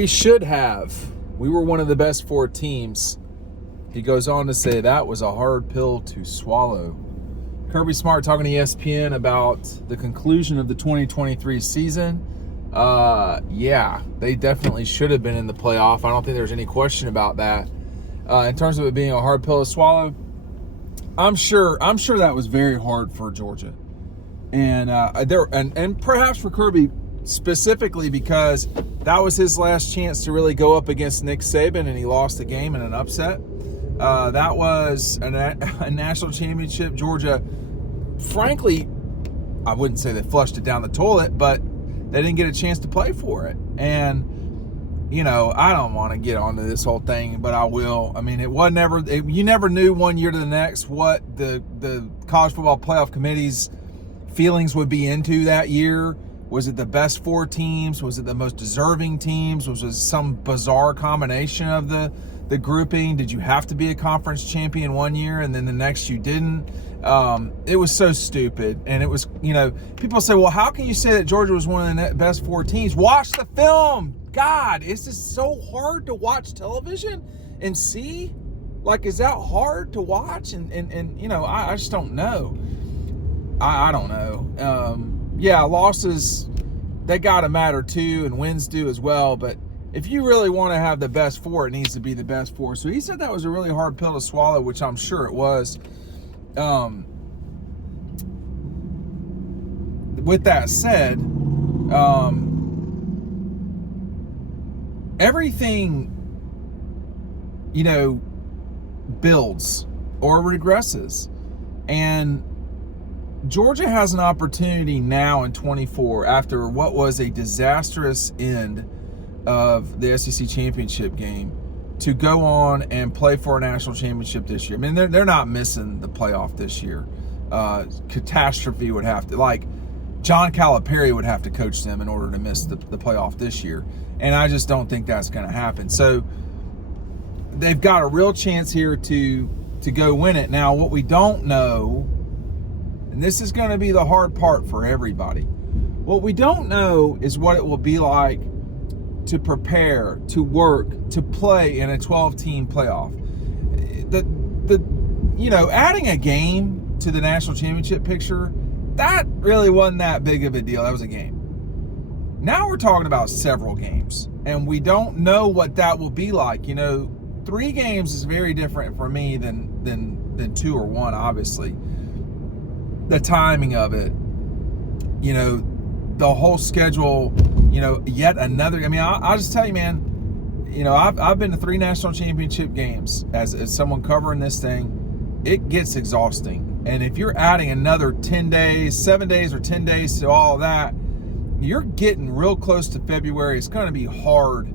We should have. We were one of the best 4 teams. He goes on to say that was a hard pill to swallow. Kirby Smart talking to ESPN about the conclusion of the 2023 season. Yeah, they definitely should have been in the playoff. I don't think there's any question about that. In terms of it being a hard pill to swallow, I'm sure that was very hard for Georgia, and perhaps for Kirby specifically, because that was his last chance to really go up against Nick Saban, and he lost the game in an upset. That was a national championship. Georgia, frankly, I wouldn't say they flushed it down the toilet, but they didn't get a chance to play for it. And I don't want to get onto this whole thing, but I will. I mean, you never knew one year to the next what the college football playoff committee's feelings would be into that year. Was it the best 4 teams? Was it the most deserving teams? Was it some bizarre combination of the grouping? Did you have to be a conference champion one year and then the next you didn't? It was so stupid. And it was, people say, well, how can you say that Georgia was one of the best 4 teams? Watch the film. God, it's just so hard to watch television and see. Like, is that hard to watch? And I just don't know. I don't know. Yeah, losses, they got to matter too, and wins do as well. But if you really want to have the best 4, it needs to be the best 4. So he said that was a really hard pill to swallow, which I'm sure it was. With that said, everything, builds or regresses. And Georgia has an opportunity now in 24, after what was a disastrous end of the SEC championship game, to go on and play for a national championship this year. I mean, they're not missing the playoff this year. Catastrophe would have to, like, John Calipari would have to coach them in order to miss the playoff this year. And I just don't think that's going to happen. So they've got a real chance here to go win it. Now, what we don't know, and this is going to be the hard part for everybody, what we don't know is what it will be like to prepare, to work, to play in a 12-team playoff. Adding a game to the national championship picture, that really wasn't that big of a deal. That was a game. Now we're talking about several games, and we don't know what that will be like. 3 games is very different for me than 2 or 1, obviously. The timing of it, the whole schedule, yet another. I mean, I'll just tell you, man, I've been to 3 national championship games as someone covering this thing. It gets exhausting. And if you're adding another 10 days, 7 days or 10 days to all of that, you're getting real close to February. It's going to be hard.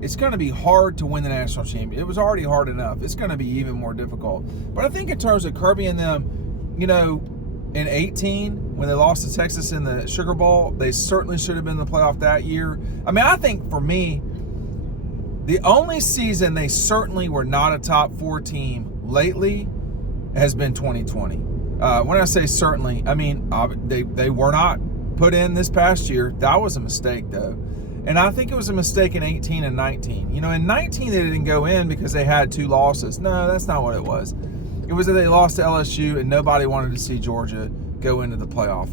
It's going to be hard to win the national championship. It was already hard enough. It's going to be even more difficult. But I think in terms of Kirby and them, in 18, when they lost to Texas in the Sugar Bowl, they certainly should have been in the playoff that year. I mean, I think for me, the only season they certainly were not a top 4 team lately has been 2020. When I say certainly, I mean they were not put in this past year. That was a mistake, though. And I think it was a mistake in 18 and 19. In 19 they didn't go in because they had 2 losses. No, that's not what it was. It was that they lost to LSU and nobody wanted to see Georgia go into the playoff.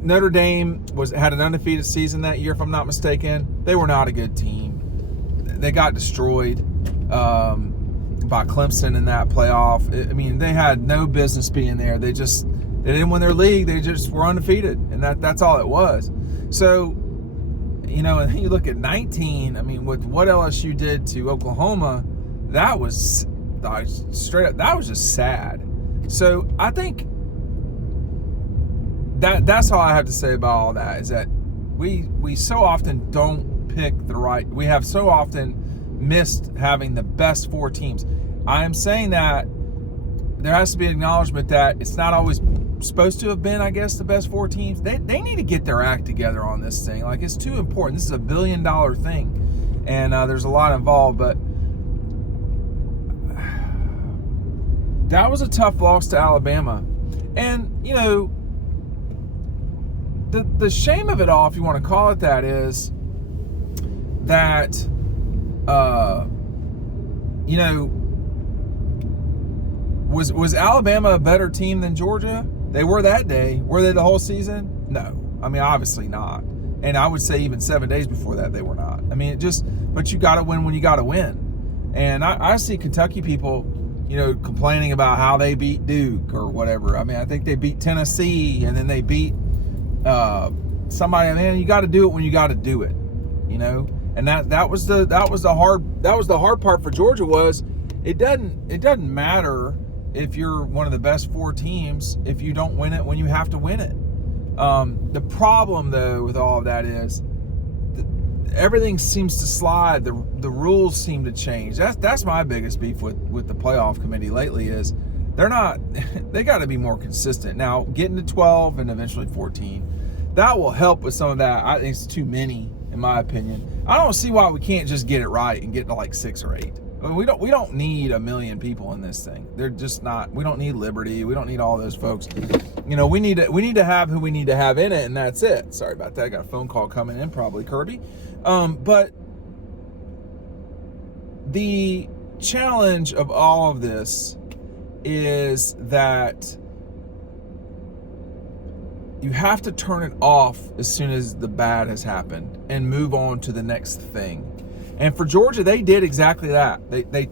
Notre Dame had an undefeated season that year, if I'm not mistaken. They were not a good team. They got destroyed by Clemson in that playoff. I mean, they had no business being there. They didn't win their league. They just were undefeated, and that's all it was. So, and you look at 19. I mean, with what LSU did to Oklahoma, that was straight up. That was just sad. So I think that's all I have to say about all that, is that we so often don't pick the right. We have so often missed having the best 4 teams. I am saying that there has to be an acknowledgement that it's not always supposed to have been, I guess, the best 4 teams. They need to get their act together on this thing. Like, it's too important. This is a $1 billion thing, and there's a lot involved. But that was a tough loss to Alabama, and the shame of it all, if you want to call it that, is that, you know, was Alabama a better team than Georgia? They were that day. Were they the whole season? No. I mean, obviously not. And I would say even 7 days before that, they were not. I mean, but you got to win when you got to win. And I see Kentucky people, you know, complaining about how they beat Duke or whatever. I mean, I think they beat Tennessee and then they beat somebody. Man, you got to do it when you got to do it, you know. And that was the hard part for Georgia. Was it doesn't matter if you're one of the best 4 teams if you don't win it when you have to win it. The problem, though, with all of that is everything seems to slide. The rules seem to change. That's my biggest beef with the playoff committee lately is they got to be more consistent. Now, getting to 12 and eventually 14, that will help with some of that. I think it's too many, in my opinion. I don't see why we can't just get it right and get to like 6 or 8. I mean, we don't need 1 million people in this thing. They're just not. We don't need Liberty. We don't need all those folks. You know, we need to have who we need to have in it, and that's it. Sorry about that. I got a phone call coming in, probably Kirby. But the challenge of all of this is that you have to turn it off as soon as the bad has happened and move on to the next thing. And for Georgia, they did exactly that. They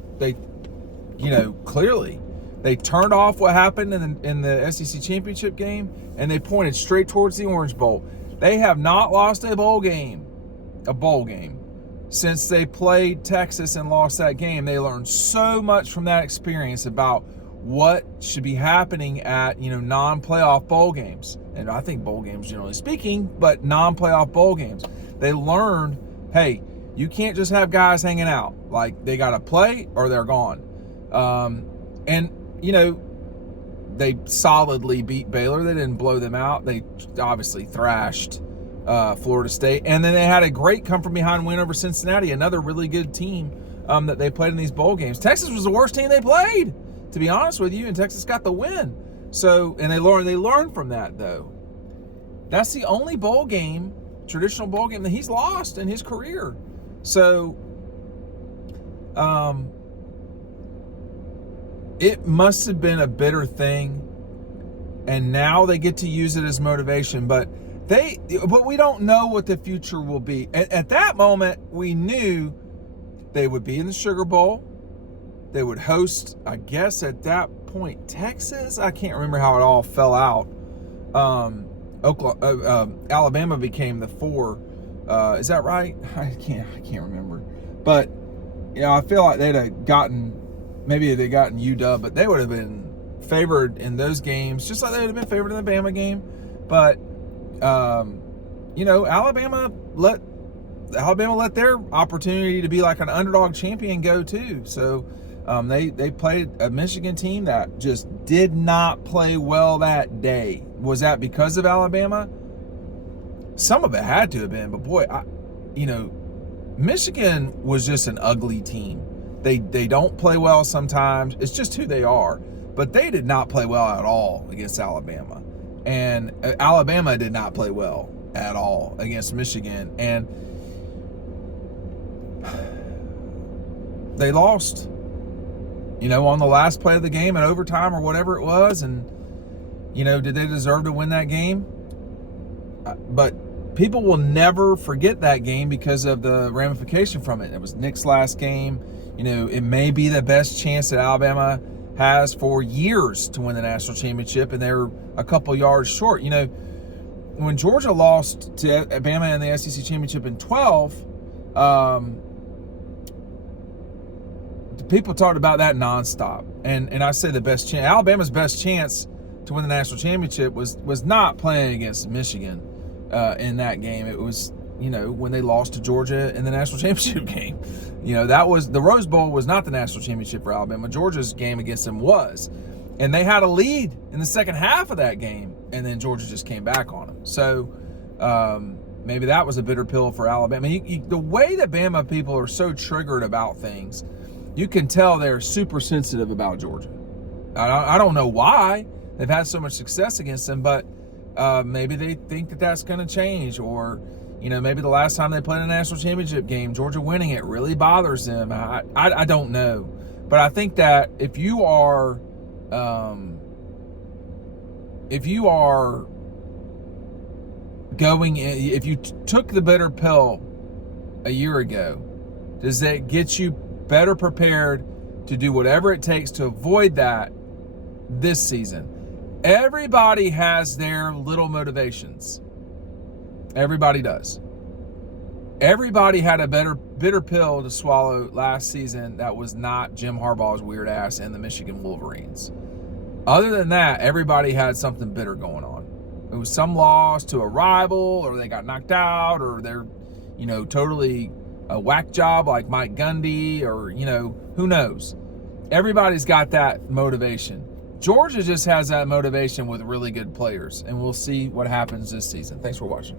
you know, clearly, they turned off what happened in the SEC championship game, and they pointed straight towards the Orange Bowl. They have not lost a bowl game, since they played Texas and lost that game. They learned so much from that experience about what should be happening at, you know, non-playoff bowl games. And I think bowl games, generally speaking, but non-playoff bowl games. They learned, hey, you can't just have guys hanging out. Like, they got to play or they're gone. And, you know, they solidly beat Baylor. They didn't blow them out. They obviously thrashed Florida State. And then they had a great come-from-behind win over Cincinnati, another really good team that they played in these bowl games. Texas was the worst team they played, to be honest with you, and Texas got the win. So, and they learned from that, though. That's the only bowl game, traditional bowl game, that he's lost in his career. So, it must have been a bitter thing, and now they get to use it as motivation. But we don't know what the future will be. At that moment, we knew they would be in the Sugar Bowl. They would host, I guess at that point, Texas. I can't remember how it all fell out. Alabama became the 4. Is that right? I can't remember. But, you know, I feel like they'd have gotten UW, but they would have been favored in those games, just like they would have been favored in the Bama game. But, you know, Alabama let their opportunity to be like an underdog champion go too. So they played a Michigan team that just did not play well that day. Was that because of Alabama? Some of it had to have been, but boy, Michigan was just an ugly team. They don't play well sometimes. It's just who they are. But they did not play well at all against Alabama. And Alabama did not play well at all against Michigan. And they lost, you know, on the last play of the game in overtime or whatever it was. And, you know, did they deserve to win that game? But people will never forget that game because of the ramification from it. It was Nick's last game. You know, it may be the best chance that Alabama has for years to win the national championship, and they're a couple yards short. You know, when Georgia lost to Alabama in the SEC championship in 12, people talked about that nonstop. And I say the best chance, Alabama's best chance to win the national championship was not playing against Michigan in that game. It was, you know, when they lost to Georgia in the national championship game. You know, that was, the Rose Bowl was not the national championship for Alabama. Georgia's game against them was. And they had a lead in the second half of that game, and then Georgia just came back on them. So maybe that was a bitter pill for Alabama. The way that Bama people are so triggered about things, you can tell they're super sensitive about Georgia. I don't know why. They've had so much success against them, but maybe they think that that's going to change, or, maybe the last time they played in a national championship game, Georgia winning it really bothers them. I don't know. But I think that if you are going in, if you took the bitter pill a year ago, does that get you better prepared to do whatever it takes to avoid that this season? Everybody has their little motivations. Everybody does. Everybody had a bitter pill to swallow last season that was not Jim Harbaugh's weird ass and the Michigan Wolverines. Other than that, everybody had something bitter going on. It was some loss to a rival, or they got knocked out, or they're, totally a whack job like Mike Gundy, or, who knows? Everybody's got that motivation. Georgia just has that motivation with really good players, and we'll see what happens this season. Thanks for watching.